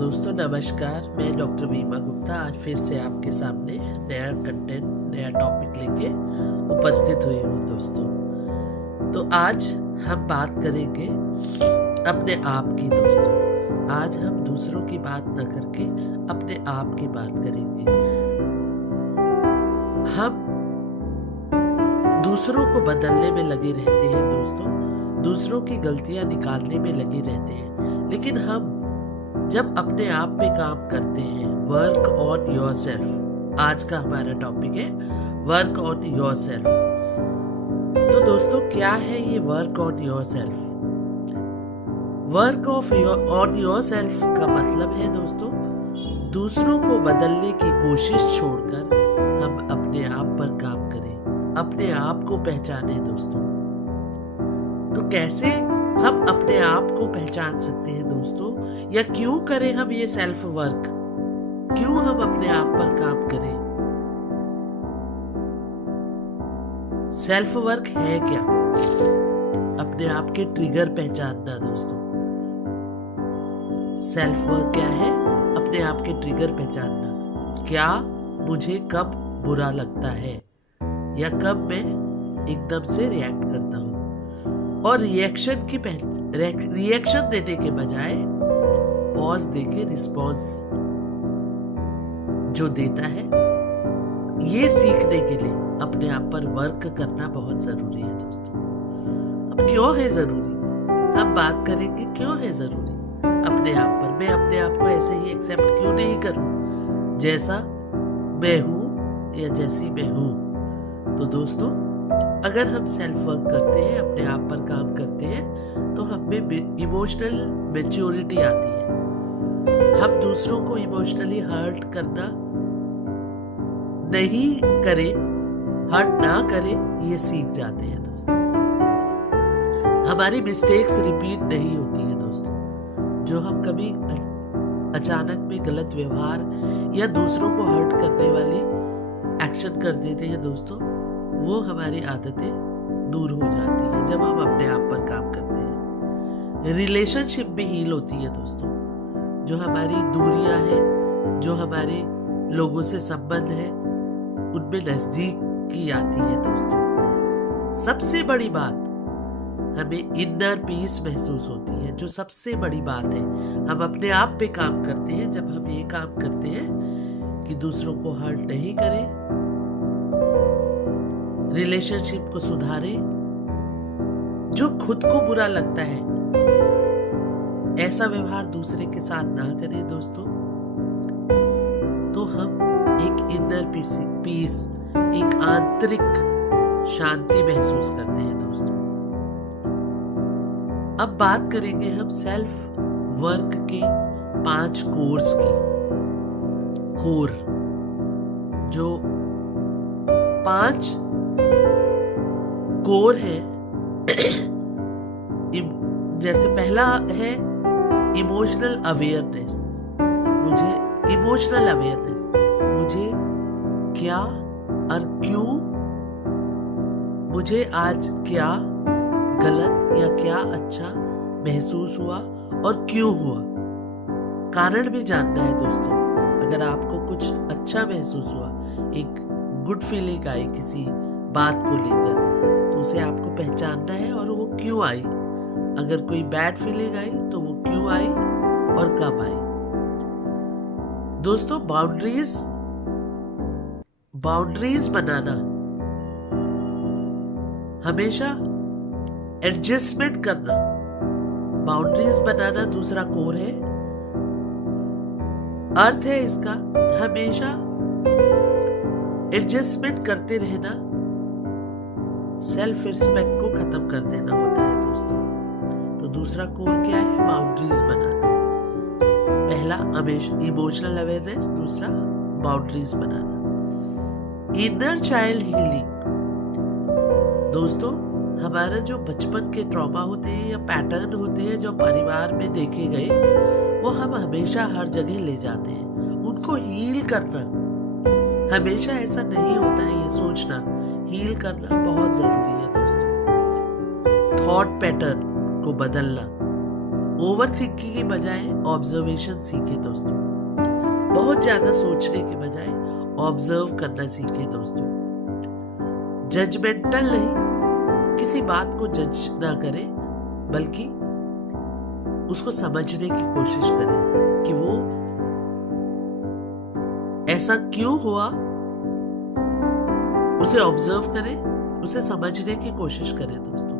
दोस्तों नमस्कार, मैं डॉक्टर वीमा गुप्ता आज फिर से आपके सामने नया कंटेंट नया टॉपिक लेके उपस्थित हुई हूँ। दोस्तों तो आज हम बात करेंगे अपने आप की। दोस्तों आज हम दूसरों की बात न करके अपने आप की बात करेंगे। हम दूसरों को बदलने में लगे रहते हैं दोस्तों, दूसरों की गलतियां निकालने में लगे रहते हैं, लेकिन हम जब अपने आप पे काम करते हैं, वर्क ऑन योरसेल्फ, आज का हमारा टॉपिक है वर्क ऑन योरसेल्फ। तो दोस्तों क्या है ये work on yourself? Work on yourself का मतलब है दोस्तों दूसरों को बदलने की कोशिश छोड़कर हम अपने आप पर काम करें, अपने आप को पहचाने। दोस्तों तो कैसे हम अपने आप को पहचान सकते हैं दोस्तों, या क्यों करें हम ये सेल्फ वर्क, क्यों हम अपने आप पर काम करें? सेल्फ वर्क है क्या? अपने आप के ट्रिगर पहचानना। दोस्तों सेल्फ वर्क क्या है? अपने आप के ट्रिगर पहचानना। क्या मुझे कब बुरा लगता है या कब मैं एकदम से रिएक्ट करता हूं, और रिएक्शन देने के बजाय पॉज देके रिस्पॉन्स जो देता है, ये सीखने के लिए अपने आप पर वर्क करना बहुत जरूरी है। दोस्तों अब क्यों है जरूरी, अब बात करेंगे क्यों है जरूरी अपने आप पर। मैं अपने आप को ऐसे ही एक्सेप्ट क्यों नहीं करूं जैसा मैं हूं या जैसी मैं हूं? तो दोस्तों अगर हम सेल्फ वर्क करते हैं, अपने आप पर काम करते हैं, तो हमें इमोशनल मैच्योरिटी आती है। हम दूसरों को इमोशनली हर्ट करना नहीं करें, हर्ट ना करें, ये सीख जाते हैं। दोस्तों हमारी मिस्टेक्स रिपीट नहीं होती है। दोस्तों जो हम कभी अचानक में गलत व्यवहार या दूसरों को हर्ट करने वाली एक्शन कर देते हैं दोस्तों, वो हमारी आदतें दूर हो जाती है जब हम अपने आप पर काम करते हैं। रिलेशनशिप भी हील होती है दोस्तों। जो हमारी दूरियां हैं, जो हमारे लोगों से संबंध है, उनमें नजदीकी आती है। दोस्तों सबसे बड़ी बात हमें इनर पीस महसूस होती है, जो सबसे बड़ी बात है। हम अपने आप पे काम करते हैं जब हम ये काम करते हैं कि दूसरों को हर्ट नहीं करें, रिलेशनशिप को सुधारें। जो खुद को बुरा लगता है ऐसा व्यवहार दूसरे के साथ ना करें दोस्तों, तो हम एक इनर पीस, एक आंतरिक शांति महसूस करते हैं। दोस्तों अब बात करेंगे हम सेल्फ वर्क के 5 कोर्स की। कोर जो 5 कोर है जैसे पहला है इमोशनल अवेयरनेस। मुझे इमोशनल अवेयरनेस, मुझे क्या और क्यों, मुझे आज क्या गलत या क्या अच्छा महसूस हुआ और क्यों हुआ, कारण भी जानना है। दोस्तों अगर आपको कुछ अच्छा महसूस हुआ, एक गुड फीलिंग आई किसी बात को लेकर, तो उसे आपको पहचानना है और वो क्यों आई। अगर कोई बैड फीलिंग आई तो वो क्यों आई और कब आई। दोस्तों बाउंड्रीज बनाना, हमेशा एडजस्टमेंट करना, बाउंड्रीज बनाना दूसरा कोर है। अर्थ है इसका हमेशा एडजस्टमेंट करते रहना, सेल्फ रिस्पेक्ट को खत्म कर देना होता है। दोस्तों तो दूसरा कोर क्या है? बाउंड्रीज बनाना। पहला इमोशनल अवेयरनेस, दूसरा बाउंड्रीज बनाना। Inner child healing. दोस्तों हमारा जो बचपन के ट्रॉमा होते हैं या पैटर्न होते हैं जो परिवार में देखे गए, वो हम हमेशा हर जगह ले जाते हैं। उनको हील करना, हमेशा ऐसा नहीं होता है, ये सोचना हील करना बहुत जरूरी है। दोस्तों थॉट पैटर्न को बदलना, ओवर थिंकिंग की बजाय ऑब्जर्वेशन सीखे दोस्तों। बहुत ज्यादा सोचने के बजाय ऑब्जर्व करना सीखे दोस्तों। जजमेंटल नहीं, किसी बात को जज ना करें, बल्कि उसको समझने की कोशिश करें कि वो ऐसा क्यों हुआ, उसे ऑब्जर्व करें, उसे समझने की कोशिश करें दोस्तों।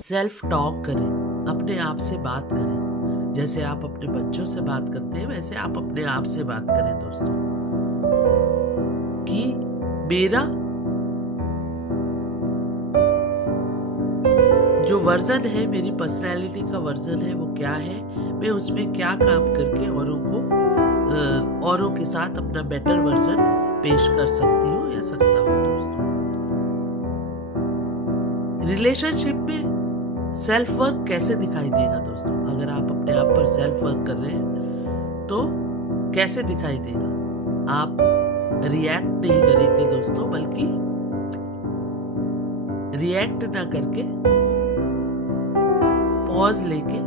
सेल्फ टॉक करें, अपने आप से बात करें। जैसे आप अपने बच्चों से बात करते हैं, वैसे आप अपने आप से बात करें दोस्तों, कि मेरा जो वर्जन है, मेरी पर्सनैलिटी का वर्जन है, वो क्या है, मैं उसमें क्या काम करके औरों के साथ अपना बेटर वर्जन पेश कर सकती हूँ या सकता हूँ दोस्तों। रिलेशनशिप में सेल्फ वर्क कैसे दिखाई देगा दोस्तों? अगर आप अपने आप पर सेल्फ वर्क कर रहे हैं तो कैसे दिखाई देगा? आप रिएक्ट नहीं करेंगे दोस्तों, बल्कि रिएक्ट ना करके पॉज लेके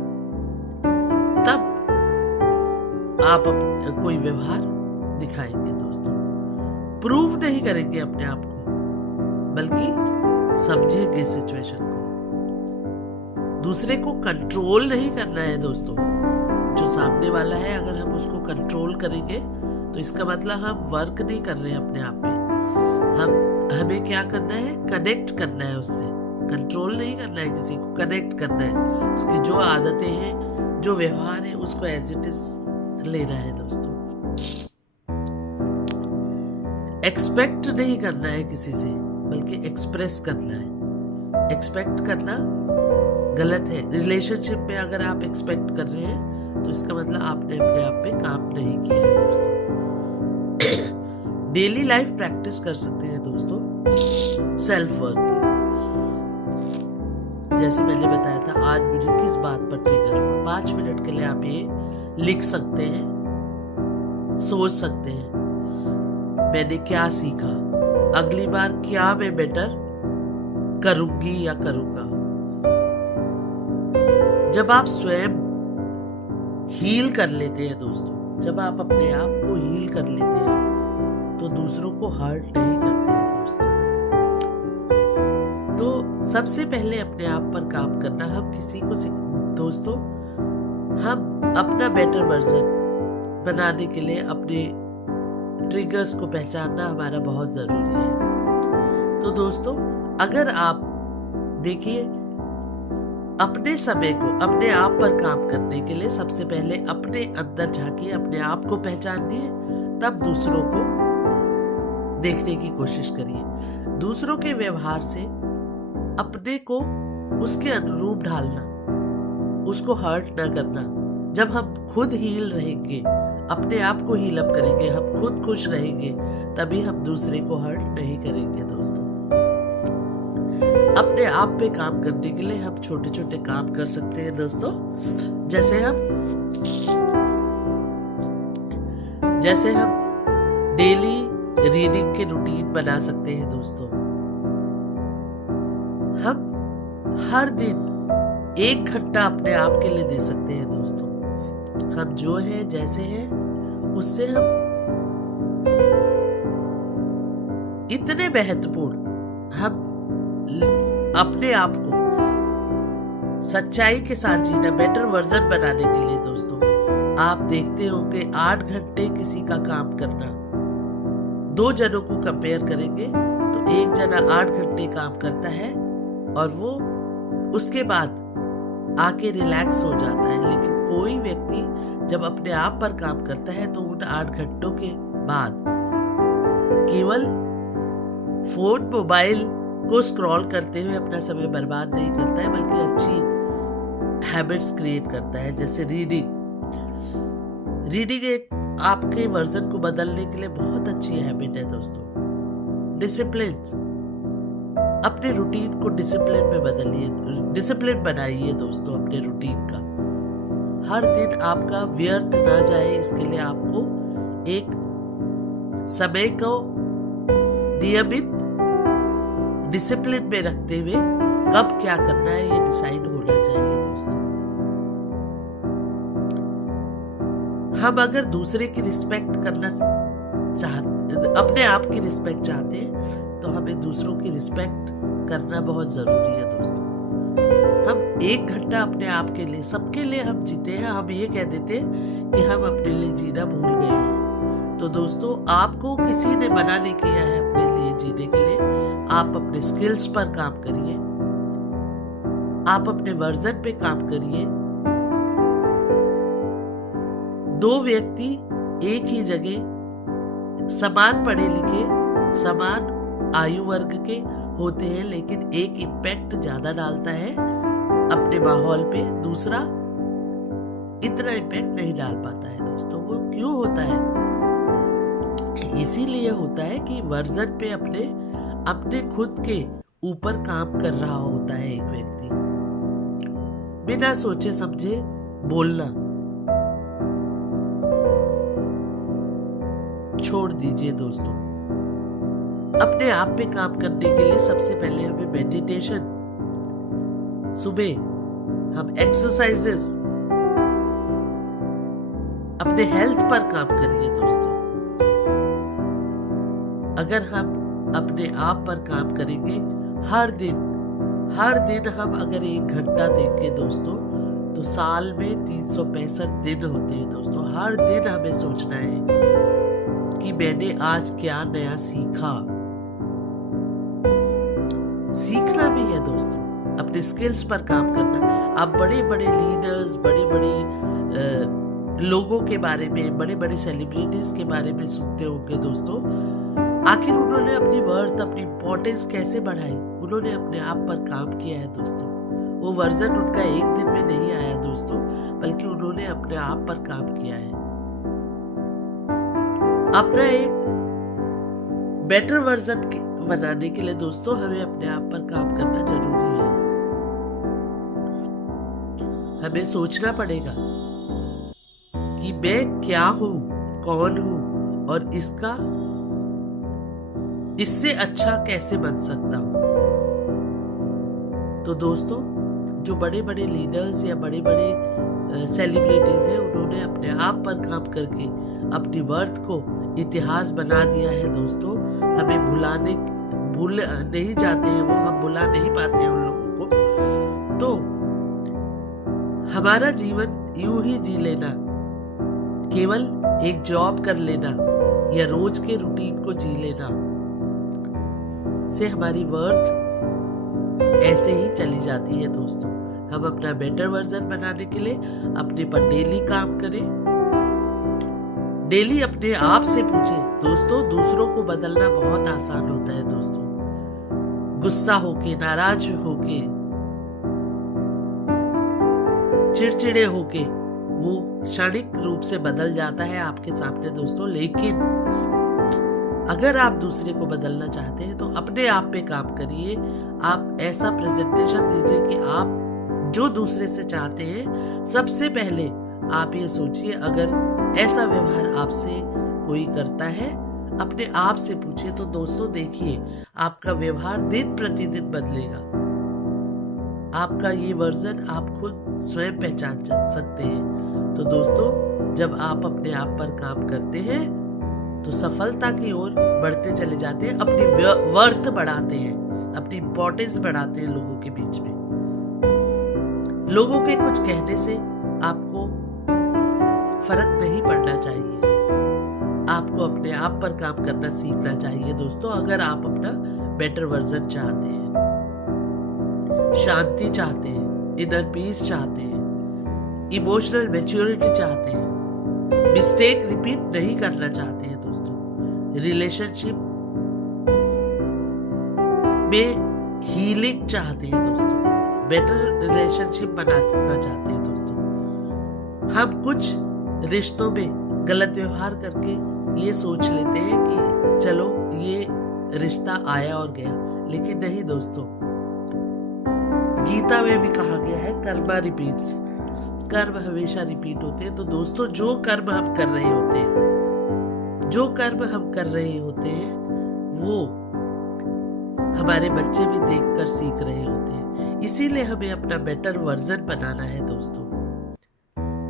तब आप कोई व्यवहार दिखाएंगे दोस्तों। प्रूव नहीं करेंगे अपने आप को, बल्कि समझेंगे सिचुएशन को। दूसरे को कंट्रोल नहीं करना है दोस्तों। जो सामने वाला है, अगर हम उसको कंट्रोल करेंगे तो इसका मतलब हम वर्क नहीं कर रहे हैं अपने आप पे। हमें क्या करना है? कनेक्ट करना है उससे। कंट्रोल नहीं करना है किसी को, कनेक्ट करना है। उसकी जो आदतें हैं, जो व्यवहार है, उसको एज इट इज लेना है दोस्तों। एक्सपेक्ट नहीं करना है किसी से, बल्कि एक्सप्रेस करना है। एक्सपेक्ट करना गलत है। रिलेशनशिप में अगर आप एक्सपेक्ट कर रहे हैं तो इसका मतलब आपने अपने आप पे काम नहीं किया है दोस्तों। डेली लाइफ प्रैक्टिस कर सकते हैं दोस्तों सेल्फ वर्क की। जैसे मैंने बताया था, आज मुझे किस बात पर ट्रिगर हुआ, 5 मिनट के लिए आप ये लिख सकते हैं, सोच सकते हैं मैंने क्या सीखा, अगली बार क्या मैं बेटर करूंगी या करूंगा। जब आप स्वयं हील कर लेते हैं दोस्तों, जब आप अपने आप को हील कर लेते हैं तो दूसरों को हर्ट नहीं करते हैं दोस्तों। तो सबसे पहले अपने आप पर काम करना। हम किसी को दोस्तों, हम अपना बेटर वर्जन बनाने के लिए अपने ट्रिगर्स को पहचानना हमारा बहुत जरूरी है। तो दोस्तों, अगर आप देखिए, अपने समय को अपने आप पर काम करने के लिए सबसे पहले अपने अंदर झांकिए, अपने आप को पहचानिए, तब दूसरों को देखने की कोशिश करिए। दूसरों के व्यवहार से अपने को उसके अनुरूप ढालना, उसको हर्ट ना करना। जब हम खुद हील रहेंगे, अपने आप को हील अप करेंगे, हम खुद खुश रहेंगे, तभी हम दूसरे को हर्ट नहीं करेंगे दोस्तों। अपने आप पे काम करने के लिए हम छोटे छोटे काम कर सकते हैं दोस्तों। जैसे हम डेली रीडिंग के रूटीन बना सकते हैं दोस्तों। हम हर दिन 1 घंटा अपने आप के लिए दे सकते हैं दोस्तों। हम जो है, जैसे हैं, उससे हम इतने महत्वपूर्ण, हम अपने आप को सच्चाई के साथ जीना, बेटर वर्जन बनाने के लिए दोस्तों, आप देखते होंगे 8 घंटे किसी का काम करना, 2 जनों को कंपेयर करेंगे तो एक जना 8 घंटे काम करता है और वो उसके बाद आके रिलैक्स हो जाता है। लेकिन कोई व्यक्ति जब अपने आप पर काम करता है तो उन 8 घंटों के बाद केवल फोन, मोबाइल को स्क्रॉल करते हुए अपना समय बर्बाद नहीं करता है, बल्कि अच्छी हैबिट्स क्रिएट करता है। जैसे रीडिंग एक आपके वर्जन को बदलने के लिए बहुत अच्छी हैबिट है दोस्तों। डिसिप्लिन, अपने रूटीन को डिसिप्लिन में बदलिए, डिसिप्लिन बनाइए दोस्तों अपने रूटीन का। हर दिन आपका व्यर्थ ना जाए, इसके लिए आपको एक समय को नियमित डिसिप्लिन में रखते हुए कब क्या करना है ये डिसाइड होना चाहिए दोस्तों। हम अगर दूसरे की रिस्पेक्ट करना अपने आप की रिस्पेक्ट चाहते हैं तो हमें दूसरों की रिस्पेक्ट करना बहुत जरूरी है दोस्तों। हम 1 घंटा अपने आप के लिए, सबके लिए हम जीते हैं, हम ये कह देते हैं कि हम अपने लिए जीना भूल गए हैं। तो दोस्तों, आपको किसी ने मना नहीं किया है अपने लिए जीने के लिए। आप अपने स्किल्स पर काम करिए, आप अपने वर्जन पे काम करिए। 2 व्यक्ति एक ही जगह समान पढ़े लिखे, समान आयु वर्ग के होते हैं, लेकिन एक इम्पैक्ट ज्यादा डालता है अपने माहौल पे, दूसरा इतना इम्पैक्ट नहीं डाल पाता है दोस्तों। वो क्यों होता है? इसीलिए होता है कि वर्जन पे अपने खुद के ऊपर काम कर रहा होता है एक व्यक्ति। बिना सोचे समझे बोलना छोड़ दीजिए दोस्तों। अपने आप पे काम करने के लिए सबसे पहले हमें मेडिटेशन, सुबह हम एक्सरसाइजेस, अपने हेल्थ पर काम करिए दोस्तों। अगर हम अपने आप पर काम करेंगे हर दिन हम अगर 1 घंटा देंगे दोस्तों, तो साल में 365 दिन होते हैं दोस्तों। हर दिन हमें सोचना है कि मैंने आज क्या नया सीखना भी है दोस्तों। अपने स्किल्स पर काम करना। आप बड़े बड़े लीडर्स, बड़े बड़े लोगों के बारे में, बड़े बड़े सेलिब्रिटीज के बारे में सुनते होंगे दोस्तों। आखिर उन्होंने अपनी वर्थ, अपनी इम्पोर्टेंस कैसे बढ़ाई? उन्होंने अपने आप पर काम किया है दोस्तों। वो वर्जन उनका एक दिन में नहीं आया दोस्तों, बल्कि उन्होंने अपने आप पर काम किया है। अपना एक बेटर वर्जन बनाने के लिए दोस्तों हमें अपने आप पर काम करना जरूरी है। हमें सोचना पड़ेगा कि मैं क्या हूं, कौन हूं और इससे अच्छा कैसे बन सकता हूं। तो दोस्तों, जो बड़े बड़े लीडर्स या बड़े बड़े सेलिब्रिटीज हैं, उन्होंने अपने आप पर काम करके अपनी वर्थ को इतिहास बना दिया है दोस्तों। हमें भूल नहीं जाते हैं वो, हम भुला नहीं पाते हैं उन लोगों को। तो हमारा जीवन यूं ही जी लेना, केवल एक जॉब कर लेना या रोज के रूटीन को जी लेना से हमारी वर्थ ऐसे ही चली जाती है दोस्तों। हम अपना बेटर वर्जन बनाने के लिए अपने पर डेली काम करें, डेली अपने आप से पूछें दोस्तों। दूसरों को बदलना बहुत आसान होता है दोस्तों। गुस्सा होके, नाराज होके, चिड़चिड़े होके वो क्षणिक रूप से बदल जाता है आपके सामने दोस्तों। लेकिन अगर आप दूसरे को बदलना चाहते हैं तो अपने आप पे काम करिए। आप ऐसा प्रेजेंटेशन दीजिए कि आप जो दूसरे से चाहते हैं, सबसे पहले आप ये सोचिए, अगर ऐसा व्यवहार आपसे कोई करता है, अपने आप से पूछिए। तो दोस्तों देखिए, आपका व्यवहार दिन प्रतिदिन बदलेगा। आपका ये वर्जन आप खुद स्वयं पहचान सकते हैं। तो दोस्तों, जब आप अपने आप पर काम करते हैं तो सफलता की ओर बढ़ते चले जाते हैं, अपनी वर्थ बढ़ाते हैं, अपनी इम्पोर्टेंस बढ़ाते हैं लोगों के बीच में। लोगों के कुछ कहने से आपको फर्क नहीं पड़ना चाहिए। आपको अपने आप पर काम करना सीखना चाहिए दोस्तों। अगर आप अपना बेटर वर्जन चाहते हैं, शांति चाहते हैं, इनर पीस चाहते हैं, इमोशनल मैच्योरिटी चाहते हैं, मिस्टेक रिपीट नहीं करना चाहते हैं दोस्तों, रिलेशनशिप में हीलिंग चाहते हैं दोस्तों, बेटर रिलेशनशिप बनाना चाहते हैं दोस्तों। हम कुछ रिश्तों में गलत व्यवहार करके ये सोच लेते हैं कि चलो ये रिश्ता आया और गया, लेकिन नहीं दोस्तों। गीता में भी कहा गया है कर्मा रिपीट्स, कर्म हमेशा रिपीट होते हैं। तो दोस्तों, जो कर्म हम कर रहे होते हैं वो हमारे बच्चे भी देखकर सीख रहे होते हैं। इसीलिए हमें अपना बेटर वर्जन बनाना है दोस्तों।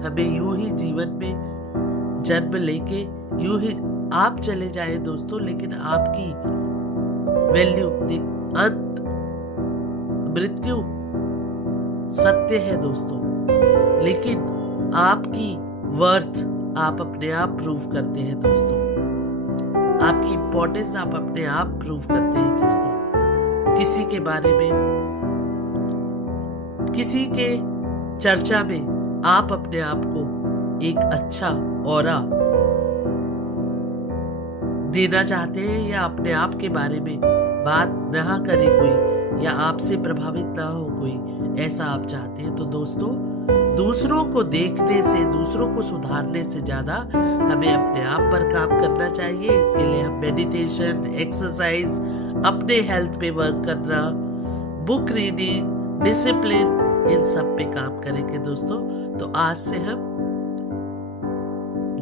हमें यूं ही जीवन में जन्म लेके यूं ही आप चले जाए दोस्तों, लेकिन आपकी वैल्यू, अंत, मृत्यु सत्य है दोस्तों, लेकिन आपकी वर्थ आप अपने आप प्रूव करते हैं दोस्तों। आपकी इंपॉर्टेंस आप अपने आप प्रूव करते हैं दोस्तों। किसी के बारे में, किसी के चर्चा में आप अपने आप को एक अच्छा ऑरा देना चाहते हैं, या अपने आप के बारे में बात ना करे कोई, या आपसे प्रभावित ना हो कोई, ऐसा आप चाहते हैं। तो दोस्तों, दूसरों को देखने से, दूसरों को सुधारने से ज्यादा हमें अपने आप पर काम करना चाहिए। इसके लिए हम मेडिटेशन, एक्सरसाइज, अपने हेल्थ पे वर्क करना, बुक रीडिंग, डिसिप्लिन, इन सब पे काम करेंगे दोस्तों। तो आज से हम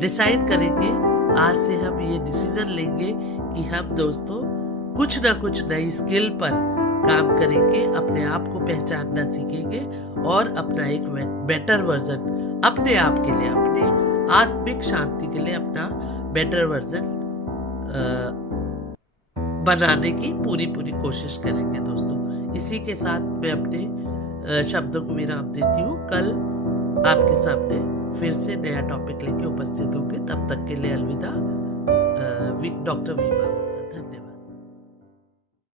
डिसाइड करेंगे, आज से हम ये डिसीजन लेंगे कि हम दोस्तों कुछ ना कुछ नई स्किल पर काम करेंगे, अपने आप को पहचानना सीखेंगे और अपना एक बेटर वर्जन अपने आप के लिए, अपनी आत्मिक शांति के लिए अपना बेटर वर्जन बनाने की पूरी कोशिश करेंगे दोस्तों। इसी के साथ मैं अपने शब्दों को विराम देती हूँ। कल आपके सामने फिर से नया टॉपिक लेके उपस्थित होंगे। तब तक के लिए अलविदा। डॉक्टर वीमा।